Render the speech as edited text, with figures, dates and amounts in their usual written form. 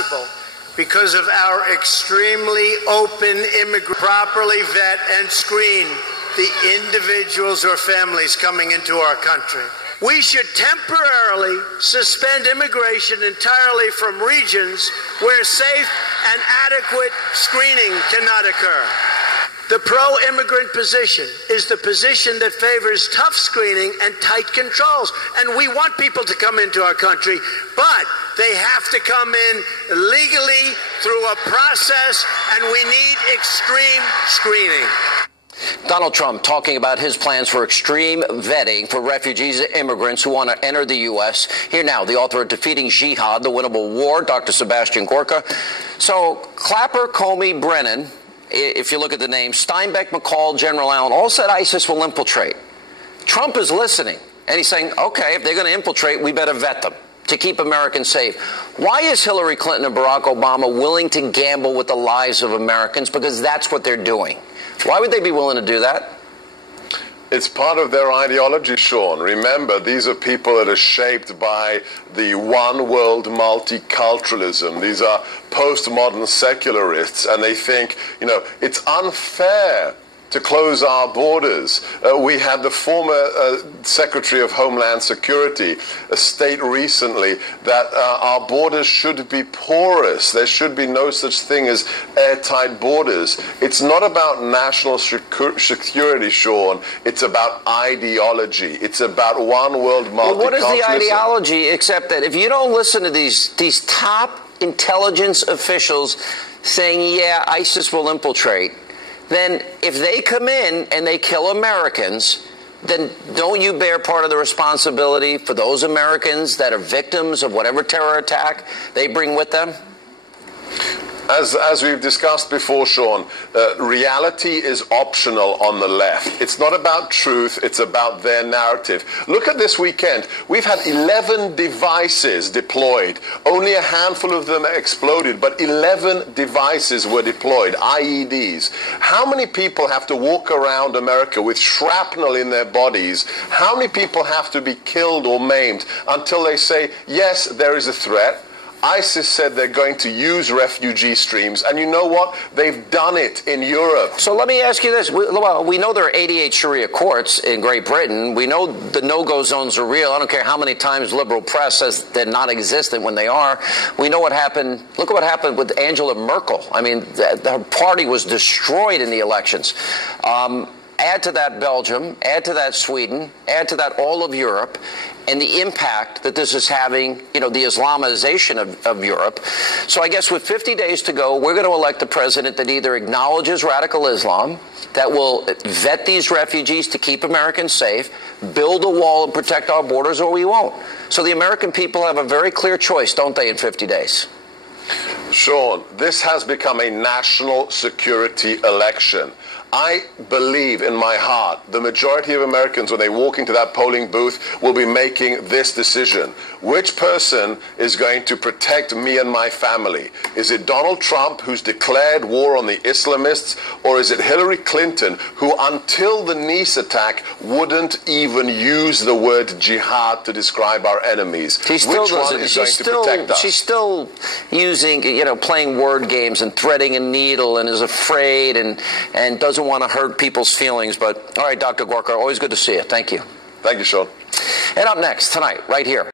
possible because of our extremely open immigrant, properly vet and screen the individuals or families coming into our country. We should temporarily suspend immigration entirely from regions where safe and adequate screening cannot occur. The pro-immigrant position is the position that favors tough screening and tight controls. And we want people to come into our country, but they have to come in legally through a process, and we need extreme screening. Donald Trump talking about his plans for extreme vetting for refugees and immigrants who want to enter the U.S. Here now, the author of Defeating Jihad, The Winnable War, Dr. Sebastian Gorka. So Clapper, Comey, Brennan, if you look at the names, Steinbeck, McCall, General Allen, all said ISIS will infiltrate. Trump is listening, and he's saying, okay, if they're going to infiltrate, we better vet them to keep Americans safe. Why is Hillary Clinton and Barack Obama willing to gamble with the lives of Americans? Because that's what they're doing. Why would they be willing to do that? It's part of their ideology, Sean. Remember, these are people that are shaped by the one world multiculturalism. These are postmodern secularists, and they think, you know, it's unfair to close our borders. We had the former Secretary of Homeland Security state recently that our borders should be porous. There should be no such thing as airtight borders. It's not about national security, Sean. It's about ideology. It's about one world multiculturalism. Well, what is the ideology except that if you don't listen to these top intelligence officials saying, yeah, ISIS will infiltrate, then if they come in and they kill Americans, then don't you bear part of the responsibility for those Americans that are victims of whatever terror attack they bring with them? As we've discussed before, Sean, reality is optional on the left. It's not about truth, it's about their narrative. Look at this weekend. We've had 11 devices deployed. Only a handful of them exploded, but 11 devices were deployed, IEDs. How many people have to walk around America with shrapnel in their bodies? How many people have to be killed or maimed until they say, yes, there is a threat? ISIS said they're going to use refugee streams, and you know what? They've done it in Europe. So let me ask you this. We know there are 88 Sharia courts in Great Britain. We know the no-go zones are real. I don't care how many times liberal press says they're not existent when they are. We know what happened. Look at what happened with Angela Merkel. I mean, her party was destroyed in the elections. Add to that Belgium, add to that Sweden, add to that all of Europe, and the impact that this is having, you know, the Islamization of Europe. So I guess with 50 days to go, we're going to elect a president that either acknowledges radical Islam, that will vet these refugees to keep Americans safe, build a wall and protect our borders, or we won't. So the American people have a very clear choice, don't they, in 50 days? Sean, this has become a national security election. I believe in my heart the majority of Americans, when they walk into that polling booth, will be making this decision. Which person is going to protect me and my family? Is it Donald Trump, who's declared war on the Islamists, or is it Hillary Clinton, who until the Nice attack wouldn't even use the word jihad to describe our enemies? She still Which one is going to protect us? She's still using, you know, playing word games and threading a needle and is afraid and doesn't want to hurt people's feelings. But all right, Dr. Gorka, always good to see you. Thank you. Thank you, Sean. And up next tonight, right here.